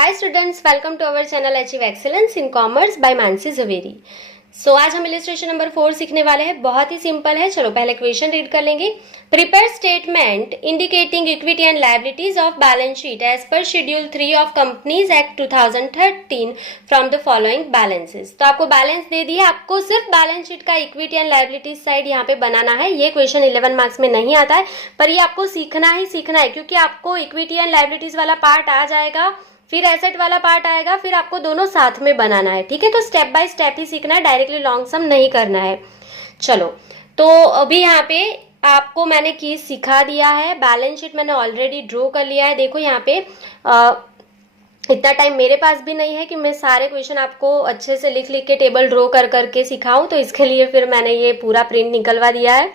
Hi students, welcome to our channel achieve excellence in commerce by Mansi Javeri. आज हम illustration number 4 सीखने वाले हैं। बहुत ही सिंपल है। चलो पहले क्वेश्चन रीड कर लेंगे। Prepare statement indicating equity and liabilities of balance sheet as per schedule 3 of companies act 2013 from the following balances. तो आपको बैलेंस दे दिया, आपको सिर्फ बैलेंस शीट का इक्विटी एंड लायबिलिटीज साइड यहाँ पे बनाना है। ये क्वेश्चन 11 मार्क्स में नहीं आता है, पर ये आपको सीखना ही सीखना है, क्योंकि आपको इक्विटी एंड लायबिलिटीज वाला पार्ट आ जाएगा, फिर एसेट वाला पार्ट आएगा, फिर आपको दोनों साथ में बनाना है। ठीक है, तो स्टेप बाय स्टेप ही सीखना है, डायरेक्टली लॉन्ग सम नहीं करना है। चलो, तो अभी यहाँ पे आपको मैंने की सिखा दिया है। बैलेंस शीट मैंने ऑलरेडी ड्रॉ कर लिया है। देखो यहाँ पे इतना टाइम मेरे पास भी नहीं है कि मैं सारे क्वेश्चन आपको अच्छे से लिख लिख के टेबल ड्रॉ कर करके सिखाऊं, तो इसके लिए फिर मैंने ये पूरा प्रिंट निकलवा दिया है,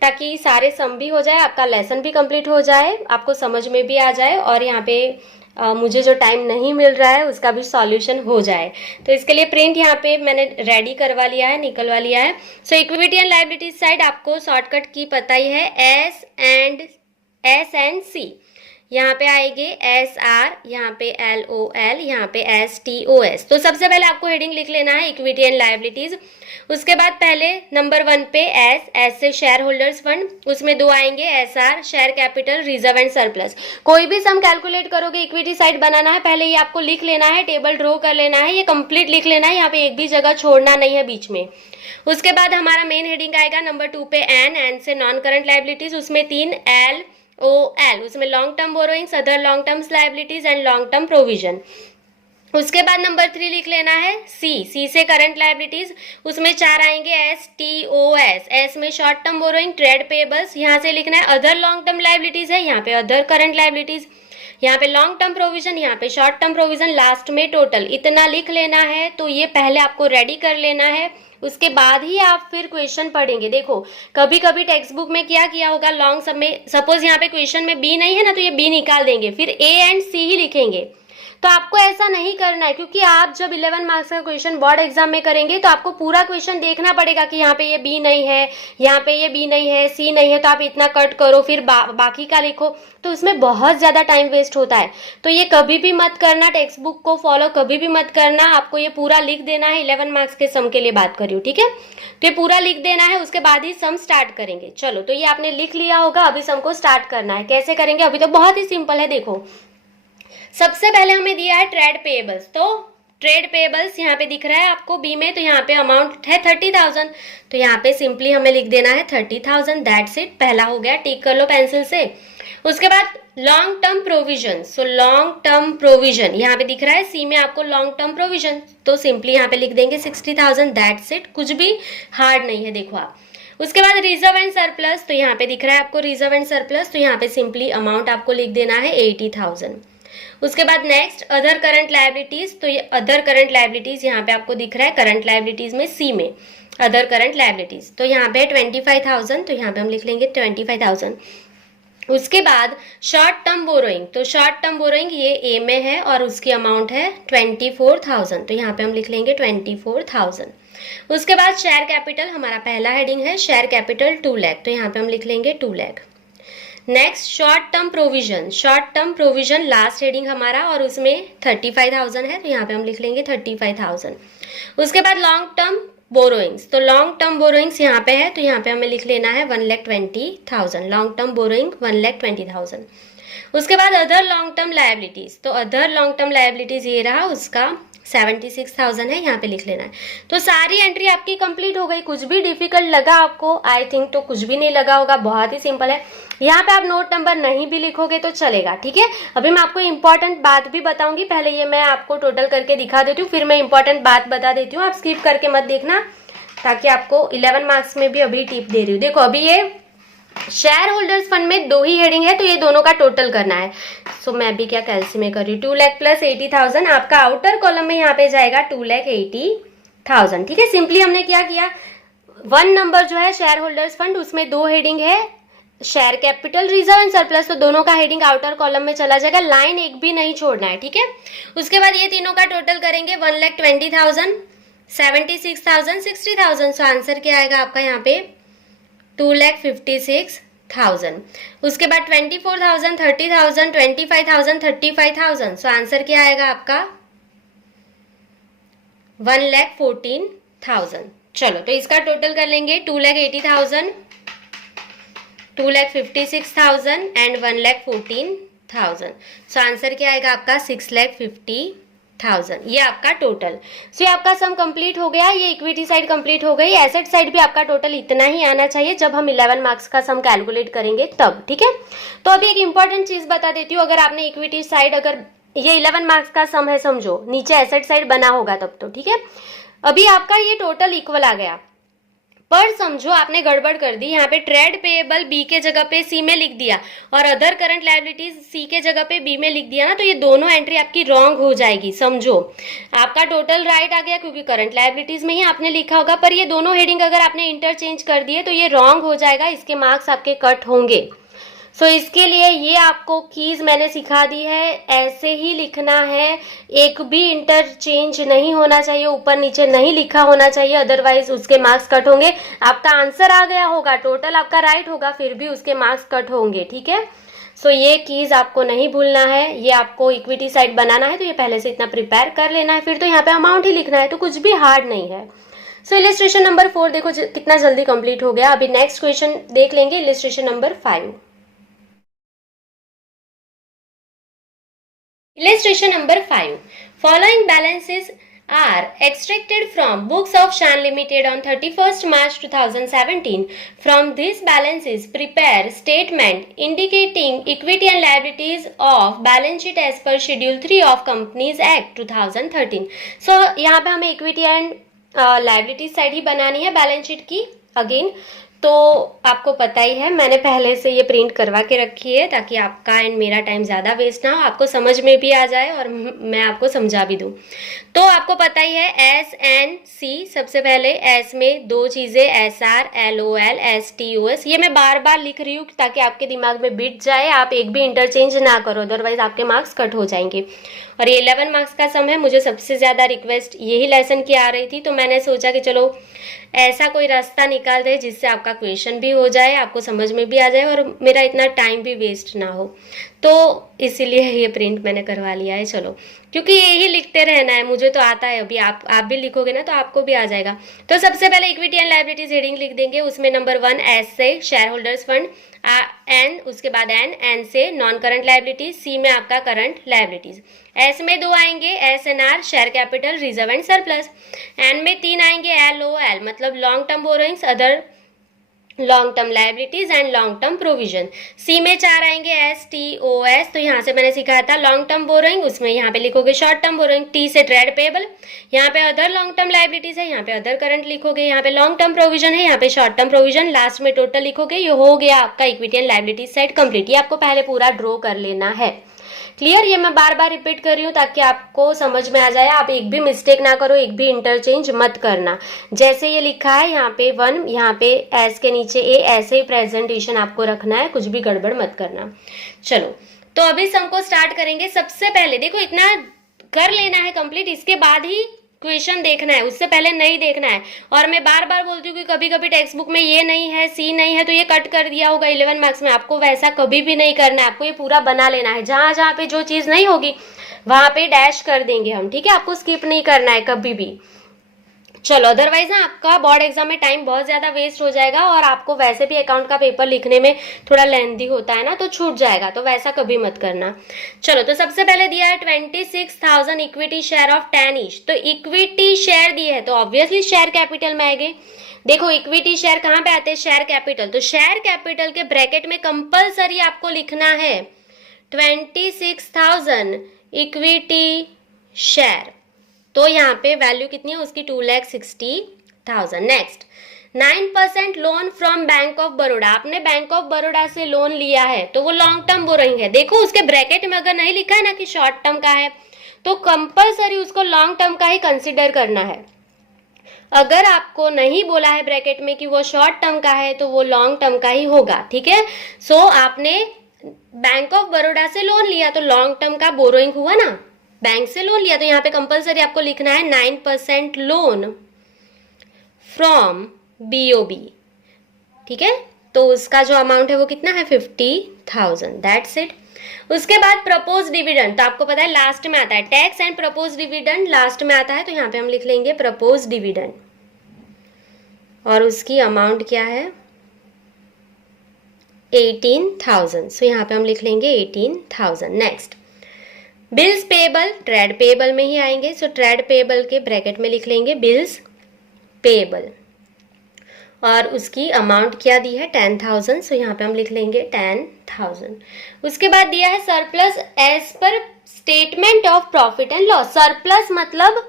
ताकि सारे सम भी हो जाए, आपका लेसन भी कंप्लीट हो जाए, आपको समझ में भी आ जाए, और यहाँ पे मुझे जो टाइम नहीं मिल रहा है उसका भी सॉल्यूशन हो जाए। तो इसके लिए प्रिंट यहाँ पे मैंने रेडी करवा लिया है, निकलवा लिया है। सो इक्विटी एंड लायबिलिटीज साइड आपको शॉर्टकट की पता ही है, एस एंड सी। यहाँ पे आएंगे एस आर, यहाँ पे एल ओ एल, यहाँ पे एस टी ओ एस। तो सबसे पहले आपको हेडिंग लिख लेना है इक्विटी एंड लायबिलिटीज। उसके बाद पहले नंबर 1 पे एस से शेयर होल्डर्स फंड, उसमें 2 आएंगे S R, share capital, reserve and surplus. कोई भी सम कैलकुलेट करोगे, इक्विटी साइड बनाना है, पहले ये आपको लिख लेना है, टेबल ड्रॉ कर लेना है, ये कंप्लीट लिख लेना है, यहाँ पे एक भी जगह छोड़ना नहीं है बीच में। उसके बाद हमारा मेन हेडिंग आएगा नंबर 2 पे एन से नॉन करंट लायबिलिटीज, उसमें 3 एल ओ एल, उसमें long term borrowings, other long term liabilities and long term provision. उसके बाद नंबर 3 लिख लेना है सी से करंट लायबिलिटीज, उसमें 4 आएंगे एस टी ओ एस में short term borrowing, trade payables. यहाँ से लिखना है अदर लॉन्ग टर्म लायबिलिटीज है, यहाँ पे अदर करंट लायबिलिटीज, यहाँ पे लॉन्ग टर्म प्रोविजन, यहाँ पे शॉर्ट टर्म प्रोविजन, लास्ट में टोटल। इतना लिख लेना है। तो ये पहले आपको रेडी कर लेना है, उसके बाद ही आप फिर क्वेश्चन पढ़ेंगे। देखो कभी कभी टेक्स्ट बुक में क्या किया होगा, लॉन्ग सम में सपोज यहाँ पे क्वेश्चन में बी नहीं है ना, तो ये बी निकाल देंगे, फिर ए एंड सी ही लिखेंगे। तो आपको ऐसा नहीं करना है, क्योंकि आप जब 11 मार्क्स का क्वेश्चन बोर्ड एग्जाम में करेंगे तो आपको पूरा क्वेश्चन देखना पड़ेगा कि यहाँ पे ये बी नहीं है, यहाँ पे ये बी नहीं है, सी नहीं है, तो आप इतना कट करो, फिर बाकी का लिखो, तो उसमें बहुत ज्यादा टाइम वेस्ट होता है। तो ये कभी भी मत करना, टेक्स्ट बुक को फॉलो कभी भी मत करना। आपको ये पूरा लिख देना है। 11 मार्क्स के सम के लिए बात कर रही हूँ, ठीक है। तो ये पूरा लिख देना है, उसके बाद ही सम स्टार्ट करेंगे। चलो, तो ये आपने लिख लिया होगा, अभी सम को स्टार्ट करना है। कैसे करेंगे, अभी तो बहुत ही सिंपल है। देखो सबसे पहले हमें दिया है ट्रेड पेएबल्स, तो ट्रेड पेएबल्स यहाँ पे दिख रहा है आपको बी में, तो यहाँ पे अमाउंट है 30,000, तो यहाँ पे सिंपली हमें लिख देना है 30,000, दैट्स इट। पहला हो गया, टिक कर लो पेंसिल से। उसके बाद long term provision, so long term provision यहाँ पे दिख रहा है सी में आपको लॉन्ग टर्म प्रोविजन, तो सिंपली यहाँ पे लिख देंगे 60,000, दैट्स इट। कुछ भी हार्ड नहीं है, देखो आप। उसके बाद रिजर्व एंड सरप्लस, तो यहाँ पे दिख रहा है आपको रिजर्व एंड सरप्लस, तो यहाँ पे सिंपली अमाउंट आपको लिख देना है 80,000। उसके बाद नेक्स्ट अदर करंट लायबिलिटीज, तो ये अदर करंट लायबिलिटीज यहाँ पे आपको दिख रहा है करंट लायबिलिटीज में सी में अदर करंट लायबिलिटीज, तो यहाँ पे 25,000, तो यहाँ पे हम लिख लेंगे 25,000। उसके बाद शॉर्ट टर्म बोरोइंग, तो शॉर्ट टर्म बोरोइंग ये ए में है और उसकी अमाउंट है 24,000, तो यहाँ पे हम लिख लेंगे 24,000। उसके बाद शेयर कैपिटल, हमारा पहला हेडिंग है शेयर कैपिटल 2 लाख, तो यहाँ पे हम लिख लेंगे 2 lakh. Next short term provision, short term provision last heading हमारा, और उसमें 35,000 है, तो यहाँ पे हम लिख लेंगे 35,000। उसके बाद लॉन्ग टर्म बोरोइंग्स, तो लॉन्ग टर्म बोरोइंग्स यहाँ पे है, तो यहाँ पे हमें लिख लेना है 1,20,000, लॉन्ग टर्म बोरोइंग 1,20,000। उसके बाद अदर लॉन्ग टर्म लायबिलिटीज, तो अदर लॉन्ग टर्म लायबिलिटीज ये रहा, उसका 76,000 है, यहाँ पे लिख लेना है। तो सारी एंट्री आपकी कंप्लीट हो गई। कुछ भी डिफिकल्ट लगा आपको, आई थिंक तो कुछ भी नहीं लगा होगा, बहुत ही सिंपल है। यहाँ पे आप नोट नंबर नहीं भी लिखोगे तो चलेगा, ठीक है। अभी मैं आपको इंपॉर्टेंट बात भी बताऊंगी, पहले ये मैं आपको टोटल करके दिखा देती हूँ, फिर मैं इंपॉर्टेंट बात बता देती हूँ। आप स्किप करके मत देखना, ताकि आपको 11 मार्क्स में भी अभी टिप दे रही हूँ। देखो अभी ये शेयर होल्डर्स फंड में 2 ही हेडिंग है, तो ये दोनों का टोटल करना है। सो मैं भी क्या कैलसी में कर रही हूँ, 2 लाख प्लस 80,000, आपका आउटर कॉलम में यहाँ पे जाएगा 2,80,000, ठीक है। सिंपली हमने क्या किया, 1 नंबर जो है शेयर होल्डर्स फंड, उसमें 2 हेडिंग है share capital, reserve and surplus, तो दोनों का हेडिंग आउटर कॉलम में चला जाएगा, लाइन एक भी नहीं छोड़ना है, ठीक है। उसके बाद ये तीनों का टोटल करेंगे 1,20,000, 76,000, 60,000। सो आंसर क्या आएगा आपका यहाँ पे 2,56,000 1000। उसके बाद 24,000, 30,000, 25,000, 35,000। सो आंसर क्या आएगा आपका 1,14,000। चलो तो इसका टोटल कर लेंगे 2,80,000, 2,56,000 एंड 1,14,000। सो आंसर क्या आएगा आपका 6,50,000। ये आपका टोटल। सो ये आपका सम कंप्लीट हो गया, ये इक्विटी साइड कंप्लीट हो गई। एसेट साइड भी आपका टोटल इतना ही आना चाहिए जब हम 11 मार्क्स का सम कैलकुलेट करेंगे तब, ठीक है। तो अभी एक इंपॉर्टेंट चीज बता देती हूँ, अगर आपने इक्विटी साइड, अगर ये 11 मार्क्स का सम है समझो, नीचे एसेट साइड बना होगा तब तो ठीक है। अभी आपका ये टोटल इक्वल आ गया, पर समझो आपने गड़बड़ कर दी, यहाँ पे ट्रेड पेएबल बी के जगह पे सी में लिख दिया और अदर करंट लायबिलिटीज सी के जगह पे बी में लिख दिया ना, तो ये दोनों एंट्री आपकी रॉन्ग हो जाएगी। समझो आपका टोटल राइट आ गया क्योंकि करंट लायबिलिटीज में ही आपने लिखा होगा, पर ये दोनों हेडिंग अगर आपने इंटरचेंज कर दिए तो ये रॉन्ग हो जाएगा, इसके मार्क्स आपके कट होंगे। सो इसके लिए ये आपको कीज मैंने सिखा दी है, ऐसे ही लिखना है, एक भी इंटरचेंज नहीं होना चाहिए, ऊपर नीचे नहीं लिखा होना चाहिए, अदरवाइज उसके मार्क्स कट होंगे। आपका आंसर आ गया होगा, टोटल आपका राइट होगा, फिर भी उसके मार्क्स कट होंगे, ठीक है। सो ये कीज आपको नहीं भूलना है, ये आपको इक्विटी साइड बनाना है तो ये पहले से इतना प्रिपेयर कर लेना है, फिर तो यहाँ पे अमाउंट ही लिखना है, तो कुछ भी हार्ड नहीं है। सो इलिस्ट्रेशन नंबर 4 देखो कितना जल्दी कंप्लीट हो गया। अभी नेक्स्ट क्वेश्चन देख लेंगे, illustration number 5। Illustration number 5. Following balances are extracted from books of Shan Limited on 31st March 2017. From these balances, prepare statement indicating equity and liabilities of balance sheet as per Schedule 3 of Companies Act 2013. So यहाँ पे हमें equity and liabilities side ही बनानी है balance sheet की again. तो आपको पता ही है, मैंने पहले से ये प्रिंट करवा के रखी है ताकि आपका एंड मेरा टाइम ज़्यादा वेस्ट ना हो, आपको समझ में भी आ जाए और मैं आपको समझा भी दूँ। तो आपको पता ही है एस एन सी, सबसे पहले एस में दो चीज़ें S R, L O L, S T O S, ये मैं बार बार लिख रही हूँ ताकि आपके दिमाग में बिट जाए, आप एक भी इंटरचेंज ना करो, अदरवाइज आपके मार्क्स कट हो जाएंगे। और ये 11 मार्क्स का सम है, मुझे सबसे ज़्यादा रिक्वेस्ट यही लेसन की आ रही थी, तो मैंने सोचा कि चलो ऐसा कोई रास्ता निकाल दे जिससे आपका क्वेश्चन भी हो जाए, आपको समझ में भी आ जाए और मेरा इतना टाइम भी वेस्ट ना हो, तो इसीलिए ये प्रिंट मैंने करवा लिया है। चलो, क्योंकि यही लिखते रहना है, मुझे तो आता है, अभी आप भी लिखोगे ना तो आपको भी आ जाएगा। तो सबसे पहले इक्विटी एंड लायबिलिटीज हेडिंग लिख देंगे, उसमें नंबर 1 एस से शेयर होल्डर्स फंड, एन उसके बाद एन से नॉन करंट लायबिलिटीज, सी में आपका करंट लायबिलिटीज, एस में 2 आएंगे S N R share capital reserve and surplus, N में 3 आएंगे एल ओ एल मतलब long term borrowings, other long term liabilities and long term provision, C में 4 आएंगे एस टी ओ एस, तो यहाँ से मैंने सिखाया था लॉन्ग टर्म बोरोइंग, उसमें यहाँ पे लिखोगे शॉर्ट टर्म बोरोइंग, टी से ट्रेड पेएबल, यहाँ पे अदर लॉन्ग टर्म लायबिलिटीज है, यहाँ पे अदर करंट लिखोगे, यहाँ पे लॉन्ग टर्म प्रोविजन है, यहाँ पे शॉर्ट टर्म प्रोविजन, लास्ट में टोटल लिखोगे। ये हो गया आपका equity and liabilities side complete. ये आपको पहले पूरा ड्रॉ कर लेना है, क्लियर। ये मैं बार बार रिपीट कर रही हूँ ताकि आपको समझ में आ जाए, आप एक भी मिस्टेक ना करो, एक भी इंटरचेंज मत करना। जैसे ये लिखा है यहाँ पे 1, यहाँ पे एस के नीचे ए, ऐसे ही प्रेजेंटेशन आपको रखना है, कुछ भी गड़बड़ मत करना। चलो तो अभी सम को स्टार्ट करेंगे। सबसे पहले देखो इतना कर लेना है कंप्लीट, इसके बाद ही क्वेश्चन देखना है, उससे पहले नहीं देखना है। और मैं बार बार बोलती हूँ कि कभी कभी टेक्स्ट बुक में ये नहीं है, सी नहीं है, तो ये कट कर दिया होगा 11 मार्क्स में, आपको वैसा कभी भी नहीं करना है, आपको ये पूरा बना लेना है। जहां जहां पे जो चीज नहीं होगी वहां पे डैश कर देंगे हम, ठीक है, आपको स्किप नहीं करना है कभी भी। चलो, अदरवाइज ना आपका बोर्ड एग्जाम में टाइम बहुत ज्यादा वेस्ट हो जाएगा और आपको वैसे भी अकाउंट का पेपर लिखने में थोड़ा लेंथी होता है ना, तो छूट जाएगा, तो वैसा कभी मत करना। चलो, तो सबसे पहले दिया है 26,000 इक्विटी शेयर ऑफ 10 ईच, तो इक्विटी शेयर दी है तो ऑब्वियसली शेयर कैपिटल में आएंगे। देखो इक्विटी शेयर कहाँ पे आते हैं, शेयर कैपिटल, तो शेयर कैपिटल के ब्रैकेट में कंपलसरी आपको लिखना है 26,000 इक्विटी शेयर, तो यहाँ पे वैल्यू कितनी है उसकी 2,60,000। Next 9% loan from bank of Baroda, आपने बैंक ऑफ बड़ौदा से लोन लिया है तो वो लॉन्ग टर्म बोरोइंग है। देखो उसके ब्रैकेट में अगर नहीं लिखा है ना कि शॉर्ट टर्म का है, तो कंपलसरी उसको लॉन्ग टर्म का ही कंसिडर करना है। अगर आपको नहीं बोला है ब्रैकेट में कि वो शॉर्ट टर्म का है तो वो लॉन्ग टर्म का ही होगा, ठीक है। सो आपने बैंक ऑफ बड़ौदा से लोन लिया तो लॉन्ग टर्म का बोरोइंग हुआ ना, बैंक से लोन लिया, तो यहाँ पे कंपलसरी आपको लिखना है 9% लोन फ्रॉम बीओबी, ठीक है, तो उसका जो अमाउंट है वो कितना है 50,000, दैट्स इट। उसके बाद प्रपोज डिविडेंड, तो आपको पता है लास्ट में आता है tax and propose dividend last में आता है, तो यहाँ पे हम लिख लेंगे प्रपोज डिविडेंड और उसकी अमाउंट क्या है 18,000, सो यहाँ पे हम लिख लेंगे 18,000। Next bills payable, trade payable में ही आएंगे, सो ट्रेड पेएबल के ब्रैकेट में लिख लेंगे बिल्स पेएबल और उसकी अमाउंट क्या दी है 10,000, सो यहाँ पे हम लिख लेंगे 10,000। उसके बाद दिया है surplus as per statement of profit and loss. Surplus मतलब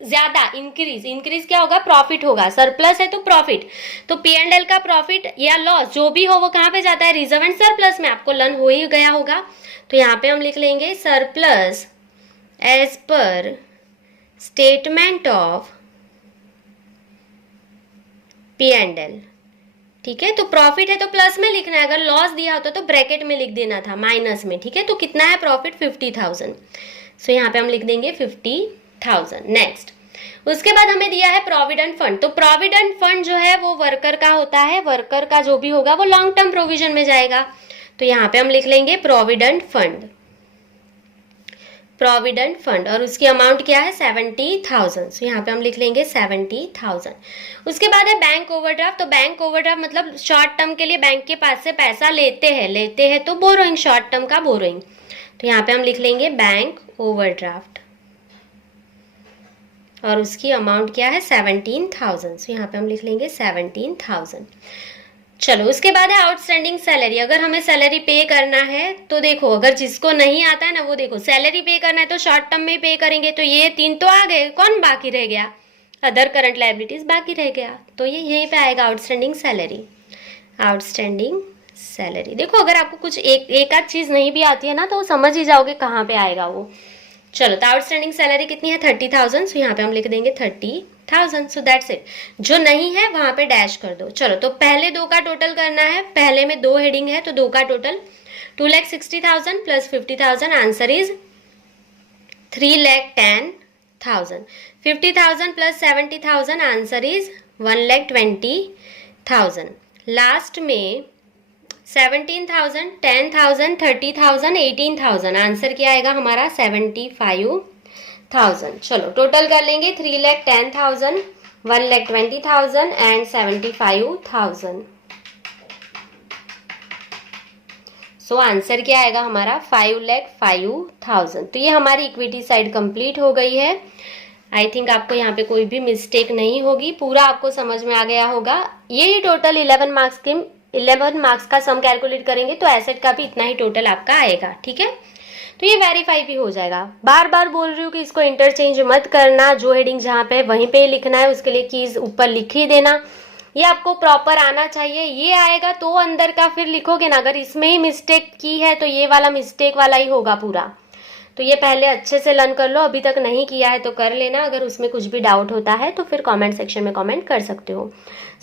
ज्यादा, इंक्रीज क्या होगा प्रॉफिट होगा, सरप्लस है तो प्रॉफिट, तो P&L का प्रॉफिट या लॉस जो भी हो वो कहाँ पे जाता है रिजर्व एंड सरप्लस में, आपको लर्न हो ही गया होगा। तो यहाँ पे हम लिख लेंगे surplus as per statement of P&L, ठीक है। तो प्रॉफिट है तो प्लस में लिखना है, अगर लॉस दिया होता तो ब्रैकेट में लिख देना था माइनस में, ठीक है। तो कितना है प्रॉफिट 50,000, सो यहाँ पे हम लिख देंगे 50,000। नेक्स्ट उसके बाद हमें दिया है प्रोविडेंट फंड, तो प्रोविडेंट फंड जो है वो वर्कर का होता है, वर्कर का जो भी होगा वो लॉन्ग टर्म प्रोविजन में जाएगा, तो यहाँ पे हम लिख लेंगे प्रोविडेंट फंड, प्रोविडेंट फंड और उसकी अमाउंट क्या है 70,000, सो यहाँ पे हम लिख लेंगे 70,000। उसके बाद है बैंक ओवरड्राफ्ट, तो बैंक ओवरड्राफ्ट मतलब शॉर्ट टर्म के लिए बैंक के पास से पैसा लेते हैं तो बोरोइंग, शॉर्ट टर्म का बोरोइंग, तो यहाँ पे हम लिख लेंगे बैंक ओवरड्राफ्ट और उसकी अमाउंट क्या है 17,000, सो यहाँ पे हम लिख लेंगे 17,000। चलो उसके बाद है आउटस्टैंडिंग सैलरी, अगर हमें सैलरी पे करना है तो देखो, अगर जिसको नहीं आता है ना वो देखो सैलरी पे करना है तो शॉर्ट टर्म में पे करेंगे, तो ये 3 तो आ गए, कौन बाकी रह गया अदर करंट लायबिलिटीज बाकी रह गया, तो ये यहीं पे आएगा आउटस्टैंडिंग सैलरी। आउटस्टैंडिंग सैलरी देखो, अगर आपको कुछ एक आध चीज नहीं भी आती है ना तो समझ ही जाओगे कहाँ पे आएगा वो। चलो तो आउटस्टैंडिंग सैलरी कितनी है 30,000, सो यहाँ पे हम लिख देंगे 30,000, सो दैट्स इट। जो नहीं है वहां पे डैश कर दो। चलो तो पहले 2 का टोटल करना है, पहले में 2 हेडिंग है तो 2 का total 2,60,000 plus 50,000, answer is 3,10,000। 50,000 plus 70,000, answer is 1,20,000। Last में 17,000, 10,000, 30,000, 18,000, आंसर क्या आएगा हमारा 75,000। चलो टोटल कर लेंगे 3,10,000, 1,20,000 एंड 75,000। सो आंसर क्या आएगा हमारा 5,05,000। तो ये हमारी इक्विटी साइड कंप्लीट हो गई है। आई थिंक आपको यहाँ पे कोई भी मिस्टेक नहीं होगी, पूरा आपको समझ में आ गया होगा। यही टोटल 11 मार्क्स का सम कैलकुलेट करेंगे तो एसेट का भी इतना ही टोटल आपका आएगा, ठीक है। तो ये वेरीफाई भी हो जाएगा। बार बार बोल रही हूँ कि इसको इंटरचेंज मत करना, जो हेडिंग जहाँ पे वहीं पे लिखना है, उसके लिए कीज ऊपर लिख ही देना। ये आपको प्रॉपर आना चाहिए, ये आएगा तो अंदर का फिर लिखोगे ना। अगर इसमें ही मिस्टेक की है तो ये वाला मिस्टेक वाला ही होगा पूरा। तो ये पहले अच्छे से लर्न कर लो, अभी तक नहीं किया है तो कर लेना। अगर उसमें कुछ भी डाउट होता है तो फिर कमेंट सेक्शन में कमेंट कर सकते हो।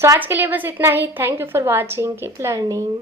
सो आज के लिए बस इतना ही। Thank you for watching, keep learning.